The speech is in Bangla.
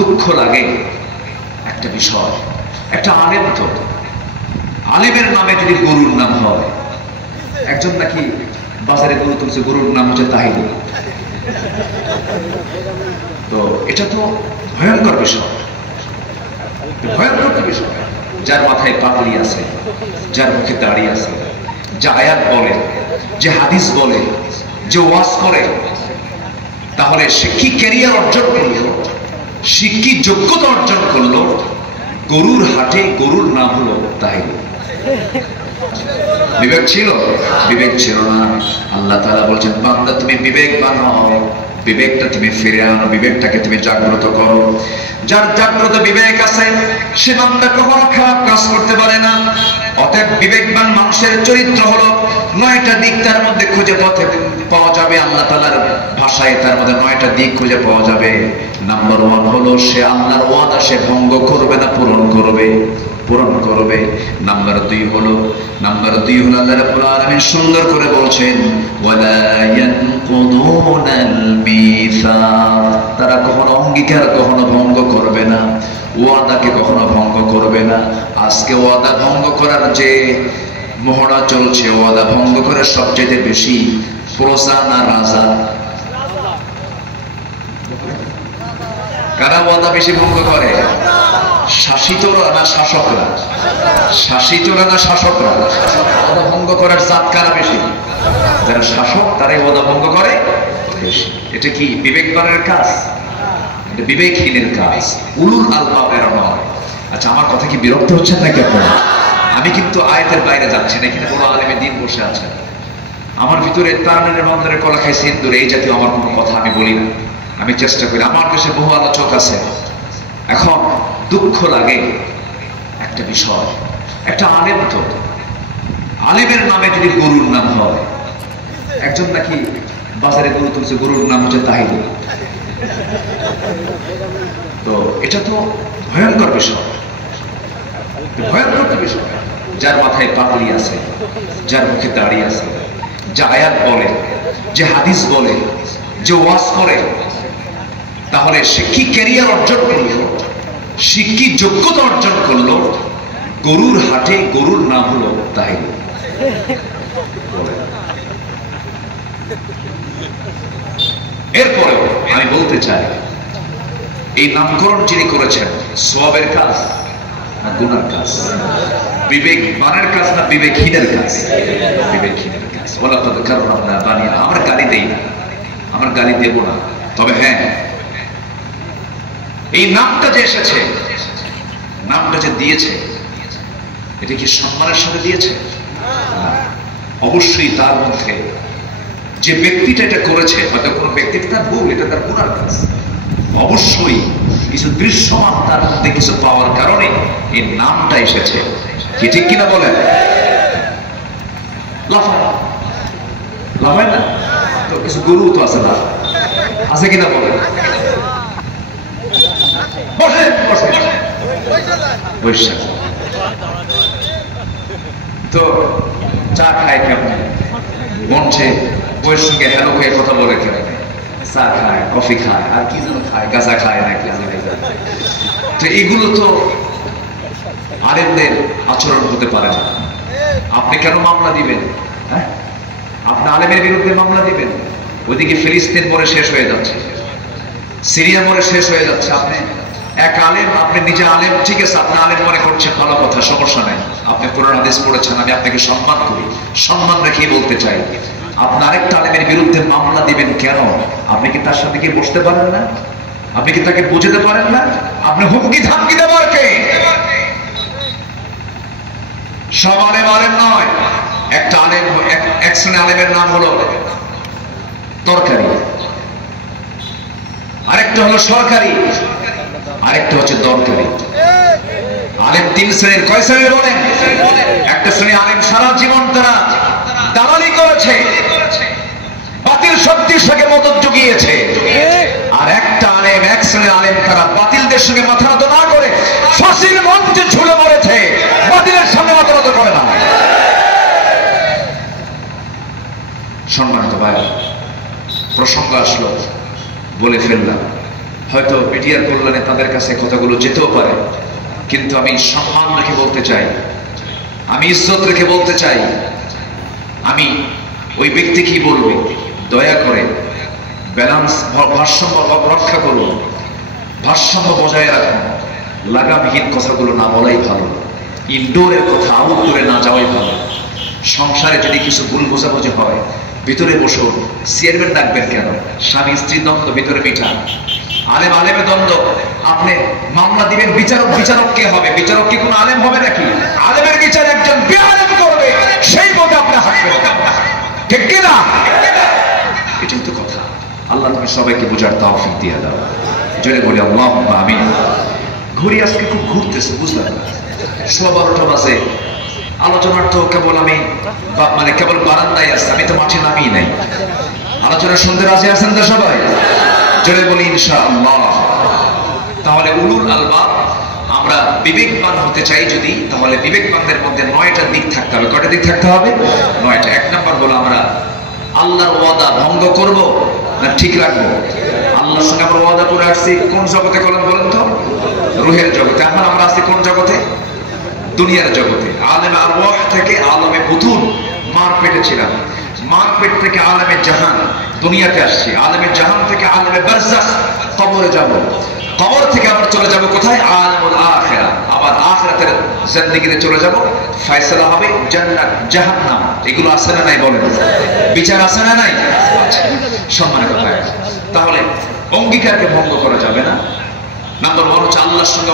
দুঃখ লাগে একটা বিষয়, একটা আলেম তো আলেমের নামে যদি গরুর নাম হয়, একজন নাকি বাজারে গরু তুলছে, গরুর নাম হচ্ছে তাহিদুল। তো এটা তো ভয়ঙ্কর বিষয়, ভয়ঙ্কর বিষয়। যার মাথায় পাগড়ি আছে, যার মুখে দাড়ি আছে, যে আয়াত বলে, যে হাদিস বলে, যে ওয়াজ করে, তাহলে সে কি ক্যারিয়ার অর্জন করলো, সে কি যোগ্যতা অর্জন করলো? গরুর হাটে গরুর নাম হলো তাহিদুল। বিবেক ছিল? বিবেক ছিল না। আল্লাহ তাআলা বলছেন, বান্দা তুমি বিবেকবান হও, বিবেকটা তুমি ফিরে আনো, বিবেকটাকে তুমি জাগ্রত করো। যার জাগ্রত বিবেক আছে সে বান্দা কখনো খারাপ কাজ করতে পারে না। অতএব বিবেকবান মানুষের চরিত্র হলো 9টা দিক তার মধ্যে খুঁজে পাওয়া যাবে। আল্লাহ তাআলার ভাষায় তার মধ্যে 9টা দিক খুঁজে পাওয়া যাবে। নাম্বার 1 হলো সে আল্লাহর ওয়াদা সে ভঙ্গ করবে না, পূরণ করবে, পূরণ করবে। নাম্বার 2 হলো আল্লাহ রাব্বুল আলামিন সুন্দর করে বলছেন, ওয়ালা ইয়ানকুদুনাল মিসাক, তারা কখনো অঙ্গীকার কখনো ভঙ্গ করবে না, ওয়াদাকে কখনো ভঙ্গ করবে না। আজকে ওয়াদা ভঙ্গ করার যে মহড়া চলছে, ওয়াদা ভঙ্গ করে সবচেয়ে বেশি প্রজা না রাজা? কারা ওয়াদা বেশি ভঙ্গ করে? শাসিতরা না শাসকরা? শাসিতরা না শাসকরা? ওয়াদা ভঙ্গ করার জাত কারা বেশি? যারা শাসক তারাই ওয়াদা ভঙ্গ করে বেশি। এটা কি বিবেকবানের কাজ? এটা বিবেকহীনের কাজ, উলুল আলবাবের নয়। আচ্ছা, আমার কথা কি বিরক্ত হচ্ছেন নাকি আপনারা? আমি কিন্তু আয়াতের বাইরে যাচ্ছি না, এখানে বড় আলেমে দিন বসে আছে। আমার ভিতরে তারানের বান্দারে কলা খাইছে ইন্দুরে, এই জাতীয় আমার কোনো কথা আমি বলি না। আমি চেষ্টা করি, আমার দেশে বহু আলোচক আছে। এখন দুঃখ লাগে একটা বিষয়, একটা আলেম তো আলেমের নামে যদি গরুর নাম হয়, একজন নাকি বাজারে গরু তুলছে, গরুর নাম হচ্ছে তাহিদুল। তো এটা তো ভয়ঙ্কর বিষয়, ভয়ঙ্কর বিষয়। যার মাথায় পাগড়ি আছে, যার মুখে দাড়ি আছে, যে আয়াত বলে, যে হাদিস বলে, যে ওয়াজ করে, তাহলে সে কি ক্যারিয়ার অর্জন করলো, সে কি যোগ্যতা অর্জন করলো? গরুর হাটে গরুর নাম হলো তাহিদুল। এরপরেও আমি বলতে চাই, এই নামকরণ যিনি করেছেন, সওয়াবের কাজ না গুনার কাজ? বিবেকবানের কাজ না বিবেকহীনের কাজ? বিবেকহীনের কাজ। ওয়ালাকাদ কাররামনা বানি আদম। আমরা গালি দেই না, আমরা গালি দেব না। তবে হ্যাঁ, এই নামটা যে এসেছে, নামটা যে দিয়েছে, এটা কি সম্মানের সাথে দিয়েছে? অবশ্যই তার মধ্যে যে ব্যক্তিটা এটা করেছে, হয়তো কোনো ব্যক্তিটা তার ভুল, এটা তার গুনার কাজ। অবশ্যই কিছু দৃশ্যমান তার মধ্যে কিছু পাওয়ার কারণে এই নামটা এসেছে। কি ঠিক কিনা বলেন? লাফায় না তো? কিছু গরু তো আছে না, আছে কিনা বলেন? তো চা খায় কেমন? মঞ্চে বইয়ের সঙ্গে হ্যালো খেয়ে কথা বলে কেমন? চা খায়, কফি খায়, আর কি যেন খায়, গাঁজা খায় নাকি? তো এগুলো তো আলেমদের আচরণ হতে পারে না। আপনি কেন মামলা দিবেন? হ্যাঁ, আপনি আলেমের বিরুদ্ধে মামলা দিবেন? ওইদিকে ফিলিস্তিন মরে শেষ হয়ে যাচ্ছে, সিরিয়া মরে শেষ হয়ে যাচ্ছে। আপনি এক আলেম, আপনি নিজে আলেম, ঠিক আছে, আপনি আলেম মনে করছেন, ভালো কথা, সমস্যা নাই। আপনি কোরআন হাদিস পড়েছেন, আমি আপনাকে সম্মান করি, সম্মান রেখেই বলতে চাই, আপনি আরেকটা আলেমের বিরুদ্ধে মামলা দিবেন কেন? আপনি কি তার সাথে গিয়ে বসতে পারেন না? আপনি কি তাকে বুঝতে পারেন না? আপনি হুমকি ধামকি দেবার কে? সব আলেম আলেম নয়। একটা আলেম, এক শ্রেণীর আলেমের নাম হলো তরকারি, আরেকটা হলো সরকারি, আরেকটা হচ্ছে দরকারি। আলেম 3 শ্রেণীর। কয় শ্রেণীর বলেন? একটা শ্রেণী আলেম সারা জীবন তারা দালালি করেছে, বাতিল শক্তির সঙ্গে মদত জুগিয়েছে। আর একটা আলেম, এক শ্রেণীর আলেম, তারা বাতিলদের সঙ্গে মাথা নত না করে ফাঁসির মঞ্চে ঝুলে মরেছে, বাতিলের সামনে মাথা নত করে না। সম্মানিত ভাই, প্রসঙ্গ আসলো বলে ফেললাম। হয়তো মিডিয়ার কল্যাণে তাদের কাছে কথাগুলো যেতেও পারে, কিন্তু আমি সম্মান রেখে বলতে চাই, আমি ইজ্জত রেখে বলতে চাই, আমি ওই ব্যক্তি কি বলবে, দয়া করে ব্যালেন্স, ভারসাম্য রক্ষা করুন, ভারসাম্য বজায় রাখুন। লাগামহীন কথাগুলো না বলাই ভালো, ইনডোরের কথা আউটডোরে না যাওয়াই ভালো। সংসারে যদি কিছু ভুল বোঝাবুঝি হয়, ভিতরে বসুন, চেয়ারম্যান ডাকবেন কেন? স্বামী স্ত্রী দ্বন্দ্ব ভিতরে মিটান। আলেম আলেমের দ্বন্দ্ব, আপনি মামলা দিবেন, বিচারক বিচারক কে হবে? বিচারক কি কোনো আলেম হবে নাকি? আলেমের বিচার একজন বেআলেম করবে, সেই পথে আপনি হাঁটবেন, ঠিক কিনা? এটাই তো কথা। আল্লাহ তুমি সবাইকে বোঝার তৌফিক দিয়ে দাও, জোরে বলি আল্লাহুম্মা আমিন। ঘুরি আজকে খুব ঘুরতেছে, বুঝলাম না, 12:15 বাজে। আলোচনার তো কেবল আমি মানে কেবল বারান্দায় আছে, আমি তো মাঠে নামি নাই। আলোচনা শুনতে রাজি আছেন তো সবাই? জোরে বলি ইনশাআল্লাহ। তাহলে উলুল আলবাব, আমরা বিবেকবান হতে চাই যদি, তাহলে বিবেকবানদের মধ্যে 9টা দিক থাকতে হবে। কয়টা দিক থাকতে হবে? 9টা। 1 নাম্বার হলো আমরা আল্লাহর ওয়াদা ভঙ্গ করব না ঠিক রাখবো? আল্লাহর সঙ্গে আমরা ওয়াদা করে আসছি কোন জগতে করেন বলেন তো? রুহের জগতে। আমরা আছি কোন জগতে? দুনিয়ার জগতে। আলেমে আরওয়াহ থেকে আলেমে বুতুন, মার পেটে ছিলাম, মার পেট থেকে আলেমে জাহান, দুনিয়াতে আসছি। আলেমে জাহান থেকে আলেমে বারজাখ, কবরে যাব। কবর থেকে আবার চলে যাব কোথায়? আলেমুল আখিরা। আবার আখিরাতের জিন্দেগিতে চলে যাব, ফয়সালা হবে জান্নাত জাহান্নাম। এগুলো আছে না নাই বলেন? বিচার আছে না নাই? সম্মানিত ভাই, তাহলে অঙ্গীকারকে ভঙ্গ করা যাবে না। নাম্বার 1 হচ্ছে আল্লাহর সঙ্গে